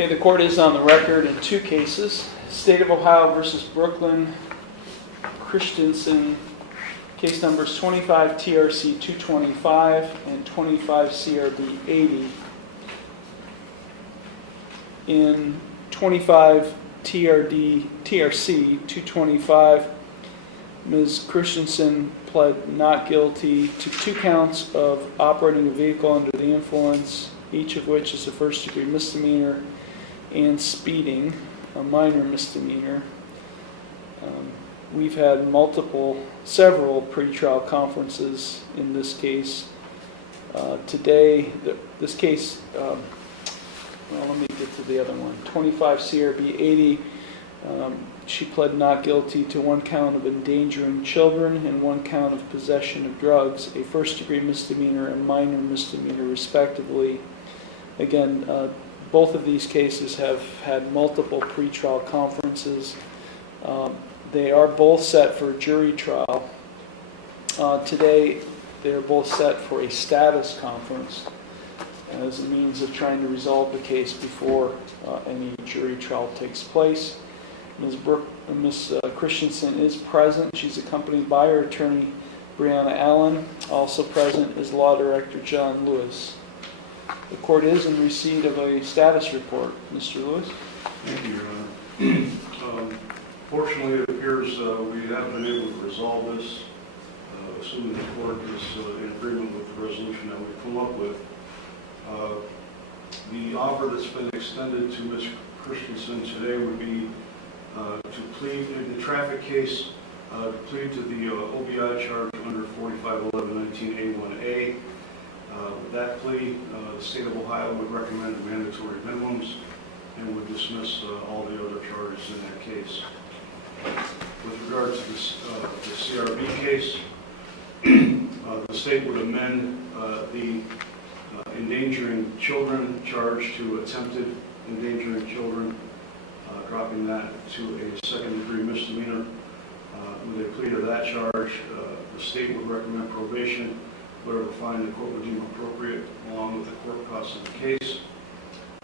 Okay, the court is on the record in two cases. State of Ohio versus Brooklyn Christensen, case numbers 25 TRC 225 and 25 CRB 80. In 25 TRC 225, Ms. Christensen pled not guilty to 2 counts of operating a vehicle under the influence, each of which is a first-degree misdemeanor, and speeding, a minor misdemeanor. We've had several pretrial conferences in this case. Today, this case, let me get to the other one. 25 CRB 80, she pled not guilty to 1 count of endangering children and 1 count of possession of drugs, a first-degree misdemeanor and minor misdemeanor, respectively. Again, both of these cases have had multiple pretrial conferences. They are both set for a jury trial. Today, they are both set for a status conference as a means of trying to resolve the case before any jury trial takes place. Ms. Christensen is present. She's accompanied by her attorney, Brianna Allen. Also present is Law Director John Lewis. The court is in receipt of a status report. Mr. Lewis? Thank you, Your Honor. Fortunately, it appears we have been able to resolve this, assuming the court is in agreement with the resolution that we've come up with. The offer that's been extended to Ms. Christensen today would be to plead in the traffic case, to plead to the OVI charge under 451119A1A. With that plea, the state of Ohio would recommend mandatory minimums and would dismiss all the other charges in that case. With regard to this, the CRB case, the state would amend the endangering children charge to attempted endangering children, dropping that to a second-degree misdemeanor. With a plea to that charge, the state would recommend probation, whatever fine the court would deem appropriate, along with the court costs of the case,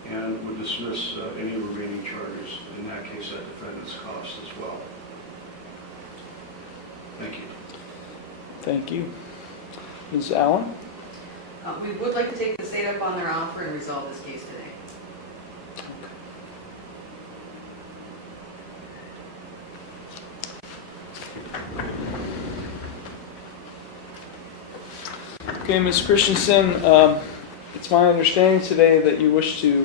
and would dismiss any remaining charges, in that case at defendant's cost as well. Thank you. Thank you. Ms. Allen? We would like to take the state up on their offer and resolve this case today. Okay, Ms. Christensen, it's my understanding today that you wish to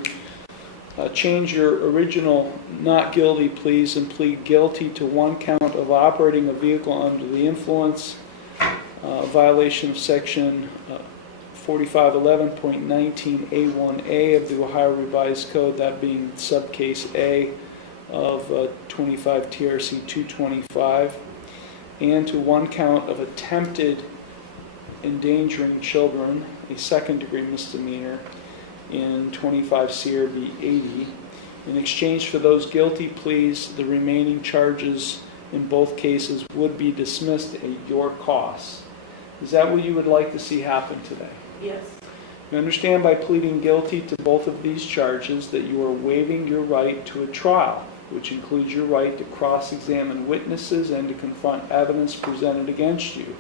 change your original not guilty pleas and plead guilty to 1 count of operating a vehicle under the influence, violation of section 4511.19A1A of the Ohio Revised Code, that being subcase A of 25 TRC 225, and to 1 count of attempted endangering children, a second-degree misdemeanor, in 25 CRB 80. In exchange for those guilty pleas, the remaining charges in both cases would be dismissed at your cost. Is that what you would like to see happen today? Yes. You understand by pleading guilty to both of these charges that you are waiving your right to a trial, which includes your right to cross-examine witnesses and to confront evidence presented against you.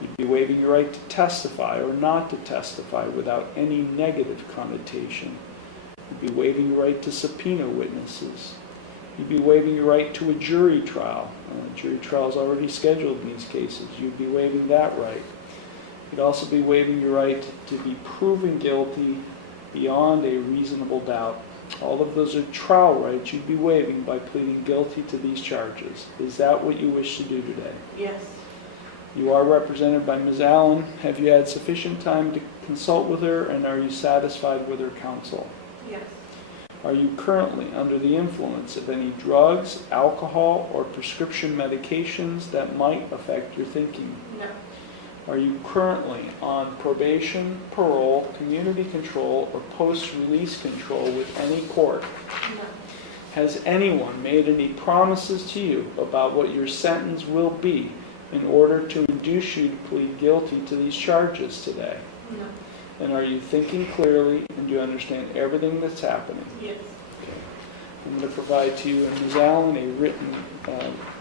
You'd be waiving your right to testify or not to testify without any negative connotation. You'd be waiving your right to subpoena witnesses. You'd be waiving your right to a jury trial. A jury trial is already scheduled in these cases. You'd be waiving that right. You'd also be waiving your right to be proven guilty beyond a reasonable doubt. All of those are trial rights you'd be waiving by pleading guilty to these charges. Is that what you wish to do today? Yes. You are represented by Ms. Allen. Have you had sufficient time to consult with her, and are you satisfied with her counsel? Yes. Are you currently under the influence of any drugs, alcohol, or prescription medications that might affect your thinking? No. Are you currently on probation, parole, community control, or post-release control with any court? No. Has anyone made any promises to you about what your sentence will be in order to induce you to plead guilty to these charges today? No. And are you thinking clearly, and do you understand everything that's happening? Yes. I'm going to provide to you and Ms. Allen a written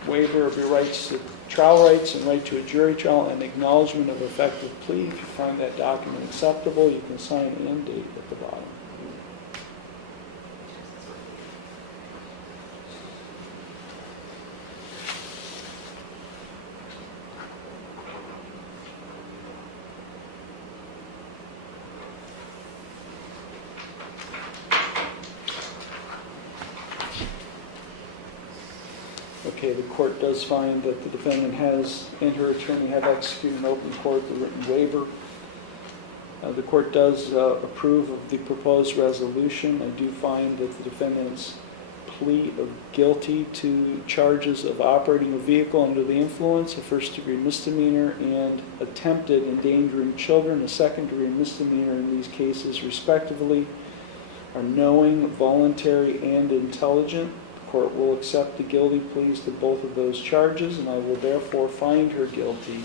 waiver of your rights to trial rights and right to a jury trial and acknowledgement of effective plea. If you find that document acceptable, you can sign and date at the bottom. Okay, the court does find that the defendant has and her attorney have executed in open court the written waiver. The court does approve of the proposed resolution. I do find that the defendant's plea of guilty to charges of operating a vehicle under the influence, a first-degree misdemeanor, and attempted endangering children, a second-degree misdemeanor in these cases, respectively, are knowing, voluntary, and intelligent. The court will accept the guilty pleas to both of those charges, and I will therefore find her guilty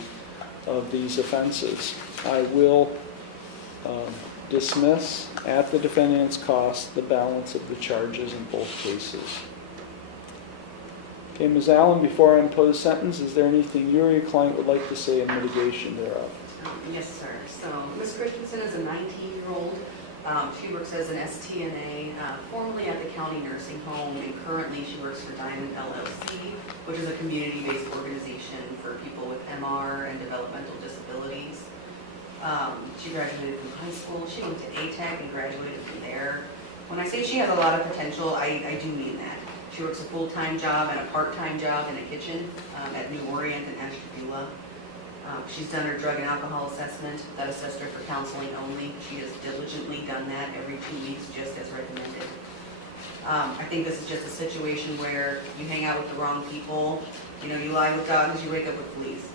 of these offenses. I will dismiss at the defendant's cost the balance of the charges in both cases. Okay, Ms. Allen, before I impose sentence, is there anything you or your client would like to say in mitigation thereof? Yes, sir. So Ms. Christensen is a 19-year-old. She works as an STNA, formerly at the county nursing home, and currently she works for Diamond LLC, which is a community-based organization for people with MR and developmental disabilities. She graduated from high school. She went to ATEC and graduated from there. When I say she has a lot of potential, I do mean that. She works a full-time job and a part-time job in a kitchen at New Orient and Ashtabula. She's done her drug and alcohol assessment. That assessed her for counseling only. She has diligently done that every 2 weeks, just as recommended. I think this is just a situation where you hang out with the wrong people. You know, you lie with dogs, you wake up with fleas.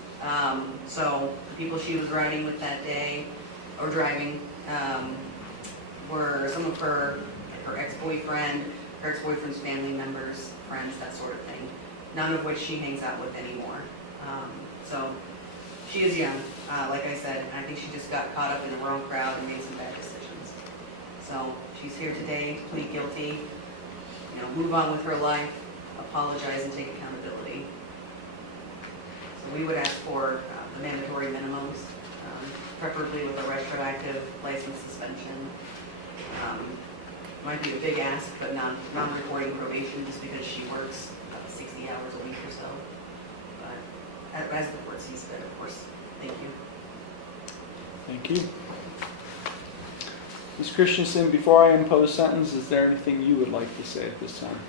So the people she was riding with that day, or driving, were some of her ex-boyfriend, her ex-boyfriend's family members, friends, that sort of thing. None of which she hangs out with anymore. So she is young, like I said, and I think she just got caught up in the wrong crowd and made some bad decisions. So she's here today to plead guilty, move on with her life, apologize, and take accountability. So we would ask for the mandatory minimums, preferably with a retroactive license suspension. Might be a big ask, but non-reporting probation just because she works 60 hours a week or so. But as the court sees fit, of course. Thank you. Thank you. Ms. Christensen, before I impose sentence, is there anything you would like to say at this time?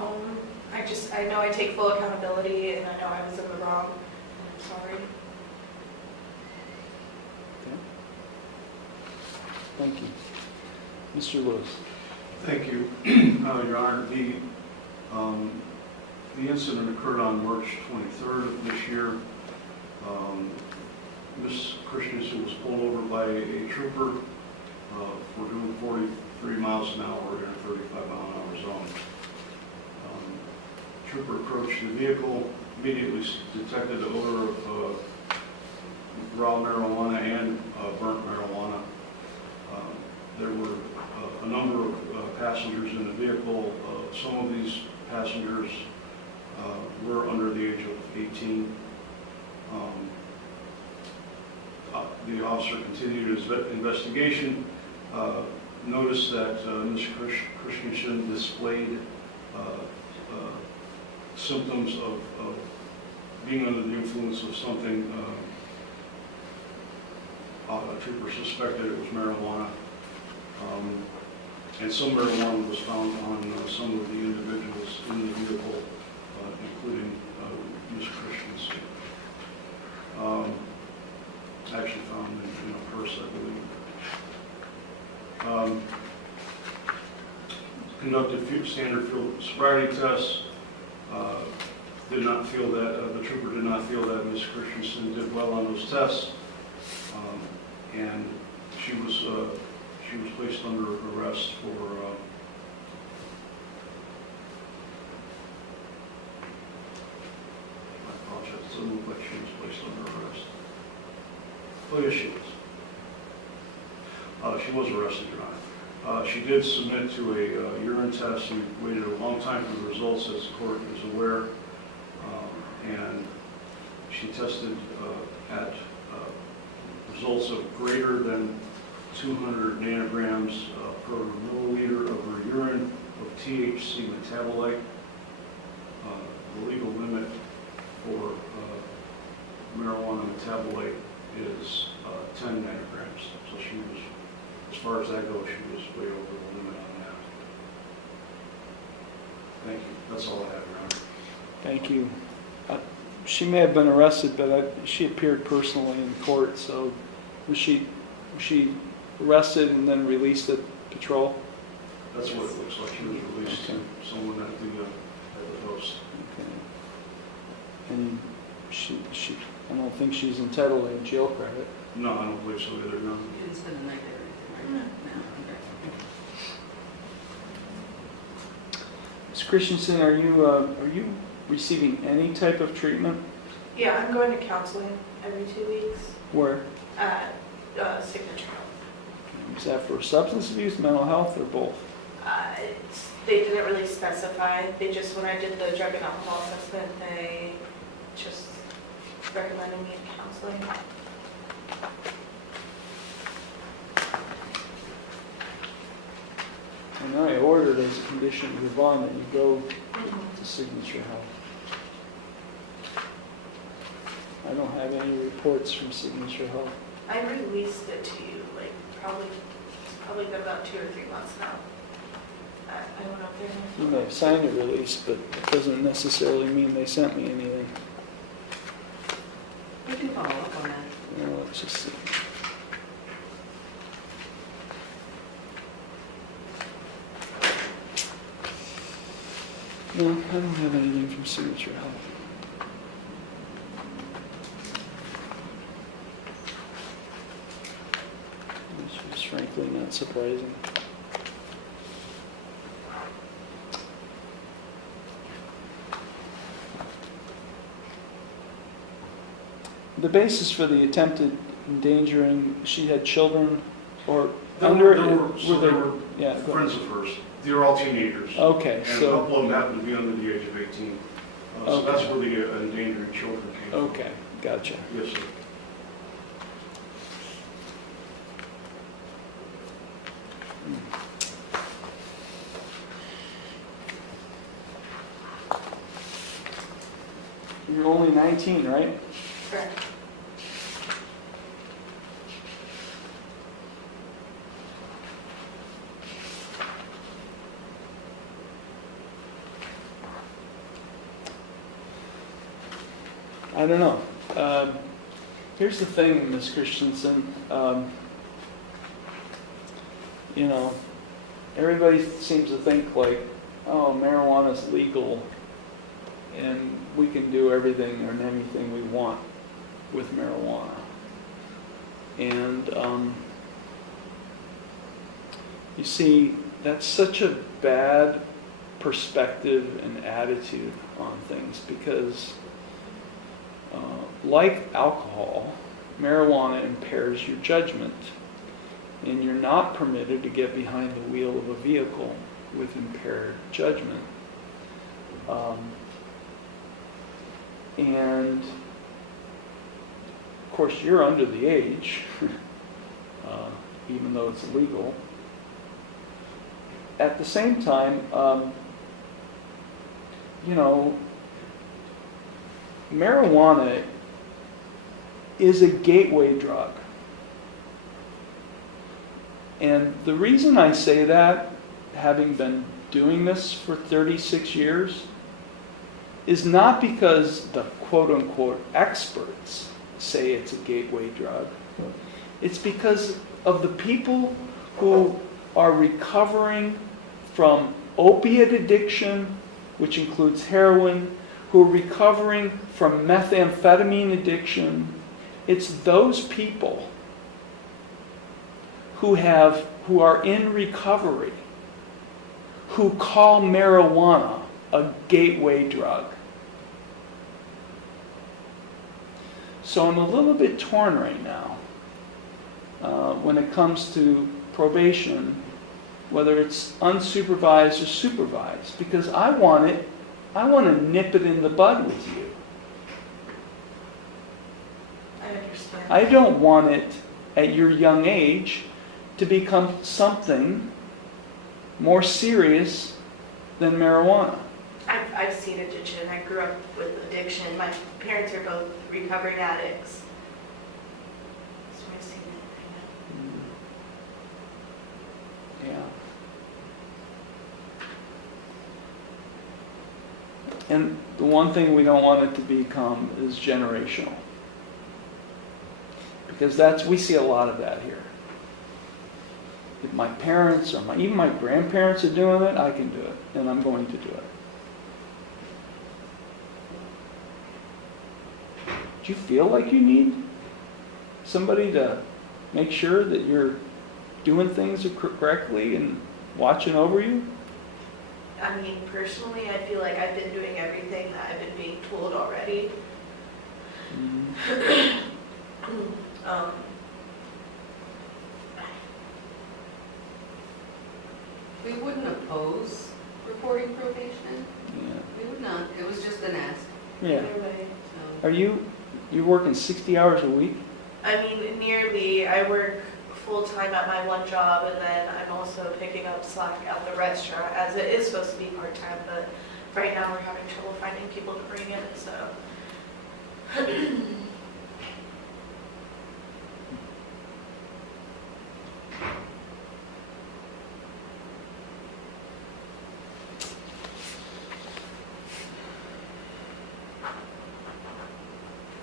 I know I take full accountability, and I know I was in the wrong, and I'm sorry. Okay. Thank you. Mr. Lewis. Thank you, Your Honor. The incident occurred on March 23rd of this year. Ms. Christensen was pulled over by a trooper for doing 43 miles an hour in a 35-mile-an-hour zone. Trooper approached the vehicle, immediately detected the odor of raw marijuana and burnt marijuana. There were a number of passengers in the vehicle. Some of these passengers were under the age of 18. The officer continued his investigation, noticed that Ms. Christensen displayed symptoms of being under the influence of something. A trooper suspected it was marijuana. And some marijuana was found on some of the individuals in the vehicle, including Ms. Christensen. Actually found in a purse, I believe. Conducted standard field sobriety tests. Did not feel that, the trooper did not feel that Ms. Christensen did well on those tests. And she was placed under arrest for I apologize, it doesn't look like she was placed under arrest. Oh yes, she was. She was arrested, Your Honor. She did submit to a urine test. We waited a long time for the results, as the court is aware. And she tested at results of greater than 200 nanograms per milliliter of her urine of THC metabolite. The legal limit for marijuana metabolite is 10 nanograms. So she was, as far as that goes, she was way over the limit on that. Thank you. That's all I have, Your Honor. Thank you. She may have been arrested, but she appeared personally in court, so was she arrested and then released at patrol? That's what it looks like. She was released to someone at the post. Okay. And I don't think she's entitled to jail credit. No, I don't believe so either, no. You didn't spend the night there or anything, right? No. Okay. Ms. Christensen, are you receiving any type of treatment? Yeah, I'm going to counseling every 2 weeks. Where? Signature Health. Is that for substance abuse, mental health, or both? They didn't really specify. They just, when I did the drug and alcohol assessment, they just recommended me counseling. I know I ordered as a condition of your bond that you go to Signature Health. I don't have any reports from Signature Health. I released it to you, like, it's probably been about 2 or 3 months now. I don't know if they're... You may have signed a release, but it doesn't necessarily mean they sent me anything. We can follow up on that. Well, let's just see. No, I don't have anything from Signature Health. Which is frankly not surprising. The basis for the attempted endangering, she had children or under, They were yeah, go friends ahead. of hers. They were all teenagers. Okay, And a so, couple of them happened to be under the age of 18. So Okay. that's where the endangering children came from. okay, gotcha. Yes, sir. You're only 19, right? Correct. I don't know. Here's the thing, Ms. Christensen. You know, everybody seems to think like, oh, marijuana's legal and we can do everything and anything we want with marijuana. And you see, that's such a bad perspective and attitude on things because like alcohol, marijuana impairs your judgment, and you're not permitted to get behind the wheel of a vehicle with impaired judgment. And of course, you're under the age, even though it's illegal. At the same time, you know, marijuana is a gateway drug. And the reason I say that, having been doing this for 36 years, is not because the quote-unquote experts say it's a gateway drug. It's because of the people who are recovering from opiate addiction, which includes heroin, who are recovering from methamphetamine addiction. It's those people who are in recovery who call marijuana a gateway drug. So I'm a little bit torn right now when it comes to probation whether it's unsupervised or supervised, because I want to nip it in the bud with you. I understand. I don't want it at your young age to become something more serious than marijuana. I've seen addiction. I grew up with addiction. My parents are both recovering addicts. So I've seen it. Yeah. And the one thing we don't want it to become is generational. Because we see a lot of that here. If my parents or even my grandparents are doing it, I can do it, and I'm going to do it. Do you feel like you need somebody to make sure that you're doing things correctly and watching over you? I mean, personally, I feel like I've been doing everything that I've been being told already. We wouldn't oppose reporting probation. Yeah. We would not. It was just an ask. Yeah. Either way. So. Are you're working 60 hours a week? I mean, nearly. I work full-time at my one job, and then I'm also picking up slack at the restaurant, as it is supposed to be part-time, but right now we're having trouble finding people to bring in, so.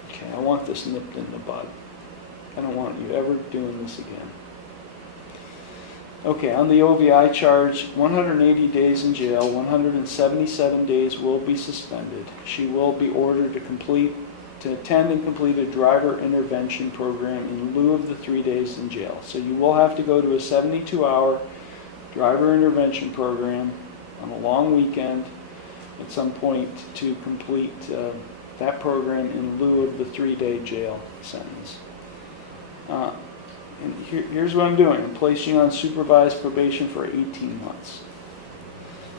Okay, I want this nipped in the bud. I don't want you ever doing this again. Okay, on the OVI charge, 180 days in jail, 177 days will be suspended. She will be ordered to attend and complete a driver intervention program in lieu of the 3 days in jail. So you will have to go to a 72-hour driver intervention program on a long weekend at some point to complete that program in lieu of the 3-day jail sentence. And here's what I'm doing. I'm placing you on supervised probation for 18 months.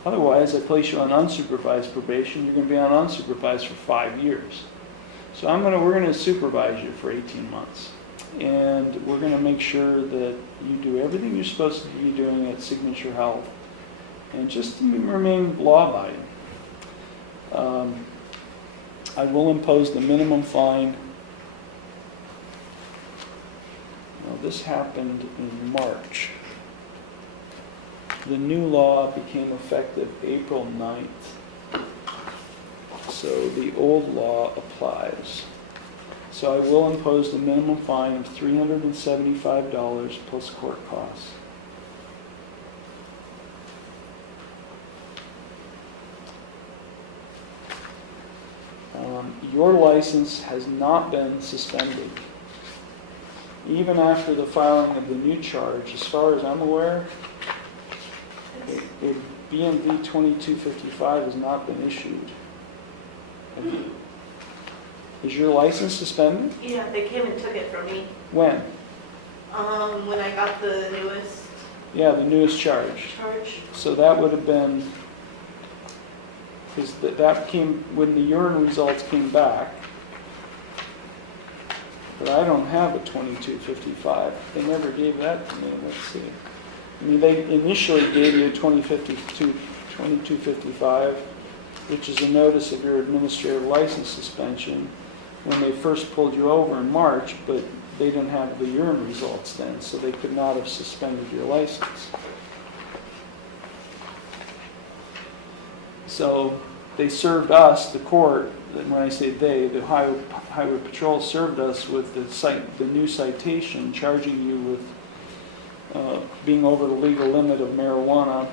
Otherwise, I place you on unsupervised probation, you're going to be on unsupervised for 5 years. So we're going to supervise you for 18 months. And we're going to make sure that you do everything you're supposed to be doing at Signature Health. And just to remain law-abiding. I will impose the minimum fine. Now, this happened in March. The new law became effective April 9th. So the old law applies. So I will impose the minimum fine of $375 plus court costs. Your license has not been suspended. Even after the filing of the new charge, as far as I'm aware, a BMV 2255 has not been issued. Is your license suspended? Yeah, they came and took it from me. When? When I got the newest Yeah, the newest charge. charge. So that would have been, because that came, when the urine results came back, but I don't have a 2255. They never gave that to me. Let's see. I mean, they initially gave you a 2255, which is a notice of your administrative license suspension when they first pulled you over in March, but they didn't have the urine results then, so they could not have suspended your license. So they served us, the court, and when I say they, the Highway Patrol served us with the new citation charging you with being over the legal limit of marijuana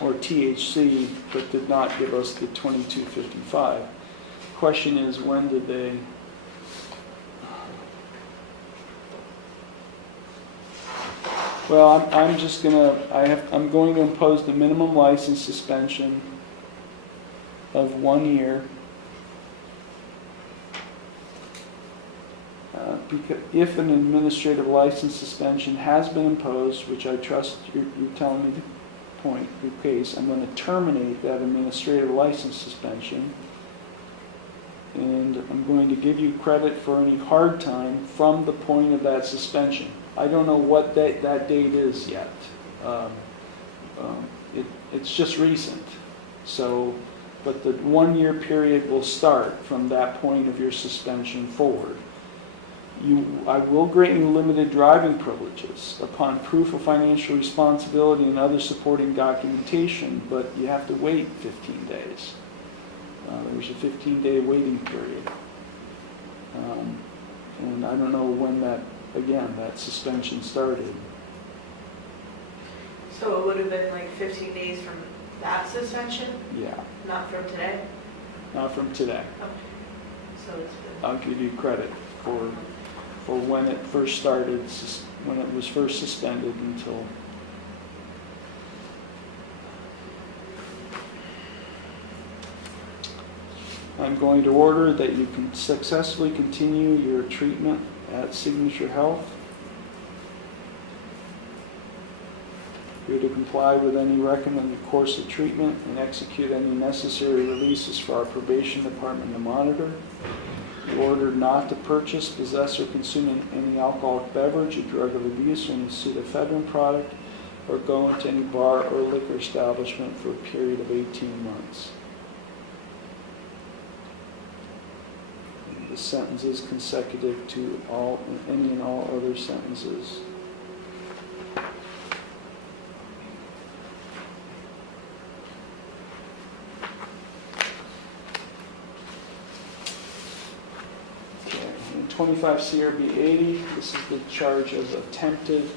or THC, but did not give us the 2255. Question is, when did they? Well, I'm going to impose the minimum license suspension of 1 year if an administrative license suspension has been imposed, which I trust you're telling me the case, I'm going to terminate that administrative license suspension, and I'm going to give you credit for any hard time from the point of that suspension. I don't know what that date is yet. It's just recent. So, but the 1 year period will start from that point of your suspension forward. I will grant you limited driving privileges upon proof of financial responsibility and other supporting documentation, but you have to wait 15 days. There's a 15-day waiting period. And I don't know when that suspension started. So it would have been like 15 days from that suspension, Yeah, not from today? not from today. Okay. So it's been... I'll give you credit for when it first started, when it was first suspended until... I'm going to order that you can successfully continue your treatment at Signature Health. You're to comply with any recommended course of treatment and execute any necessary releases for our probation department to monitor. You're ordered not to purchase, possess, or consume any alcoholic beverage or drug of abuse or any pseudoephedrine product, or go into any bar or liquor establishment for a period of 18 months. The sentence is consecutive to any and all other sentences. Okay, and 25 CRB 80, this is the charge of attempted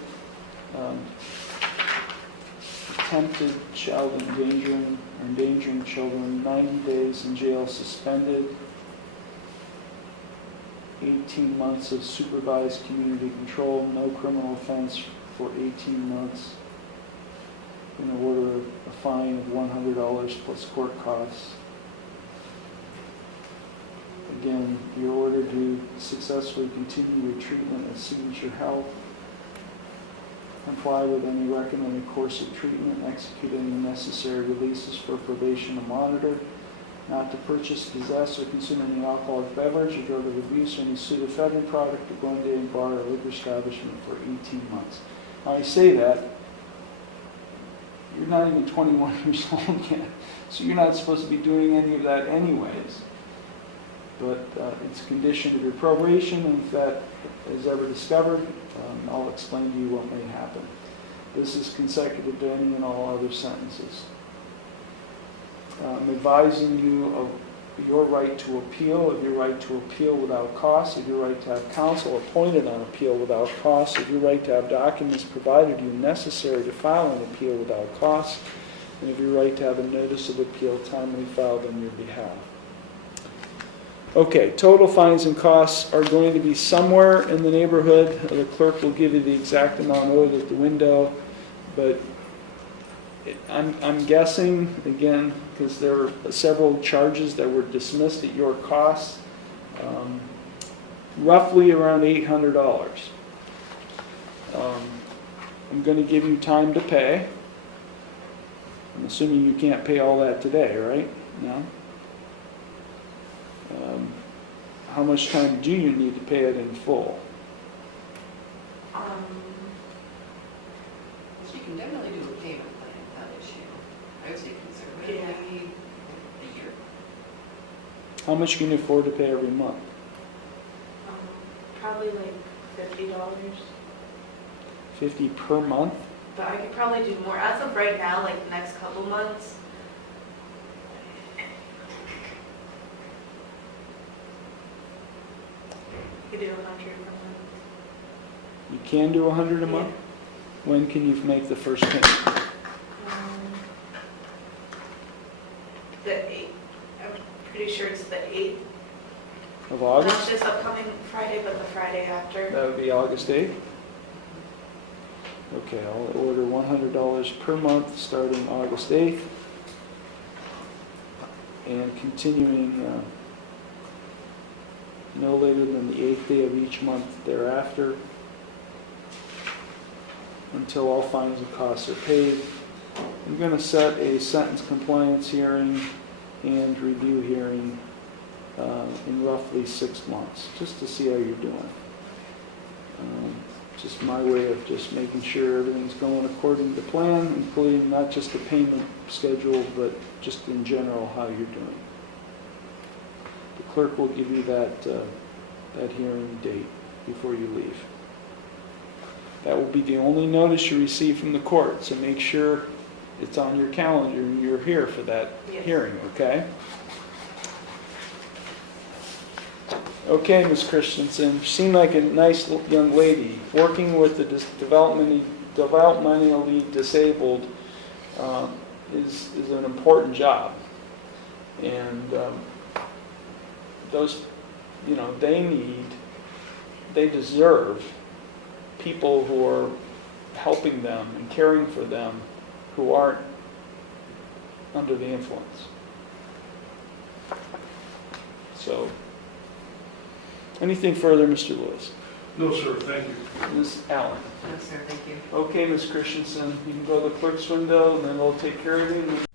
child endangering or endangering children, 90 days in jail suspended. 18 months of supervised community control, no criminal offense for 18 months. In order a fine of $100 plus court costs. Again, you're ordered to successfully continue your treatment at Signature Health, comply with any recommended course of treatment, execute any necessary releases for probation and monitor, not to purchase, possess, or consume any alcoholic beverage or drug of abuse or any pseudoephedrine product, or go into any bar or liquor establishment for 18 months. Now I say that, you're not even 21 years old yet, so you're not supposed to be doing any of that anyways. But it's a condition of your probation, and if that is ever discovered, I'll explain to you what may happen. This is consecutive to any and all other sentences. I'm advising you of your right to appeal, of your right to appeal without cost, of your right to have counsel appointed on appeal without cost, of your right to have documents provided you necessary to file an appeal without cost, and of your right to have a notice of appeal timely filed on your behalf. Okay, total fines and costs are going to be somewhere in the neighborhood. The clerk will give you the exact amount owed at the window, but I'm guessing, again, because there were several charges that were dismissed at your cost, roughly around $800. I'm going to give you time to pay. I'm assuming you can't pay all that today, right? No? How much time do you need to pay it in full? You can definitely do a payment plan, that issue. I would say conservatively, a year. How much can you afford to pay every month? Probably like $50. 50 per month? But I could probably do more. As of right now, like the next couple months. I could do 100 per month. You can do 100 a month? When can you make the first payment? The 8th. I'm pretty sure it's the 8th. Of Not August? this upcoming Friday, but the Friday after. That would be August 8th? Okay, I'll order $100 per month starting August 8th and continuing no later than the 8th day of each month thereafter, until all fines and costs are paid. I'm going to set a sentence compliance hearing and review hearing in roughly 6 months, just to see how you're doing. Just my way of just making sure everything's going according to plan, including not just the payment schedule, but just in general how you're doing. The clerk will give you that hearing date before you leave. That will be the only notice you receive from the court, so make sure it's on your calendar and you're here for that Yes. hearing, okay? Okay, Ms. Christensen, you seem like a nice young lady. Working with the developmentally disabled is an important job. And those, they deserve people who are helping them and caring for them who aren't under the influence. So, anything further, Mr. Lewis? No, sir, thank you. Ms. Allen? No, sir, thank you. Okay, Ms. Christensen, you can go to the clerk's window, and then we'll take care of you, and we'll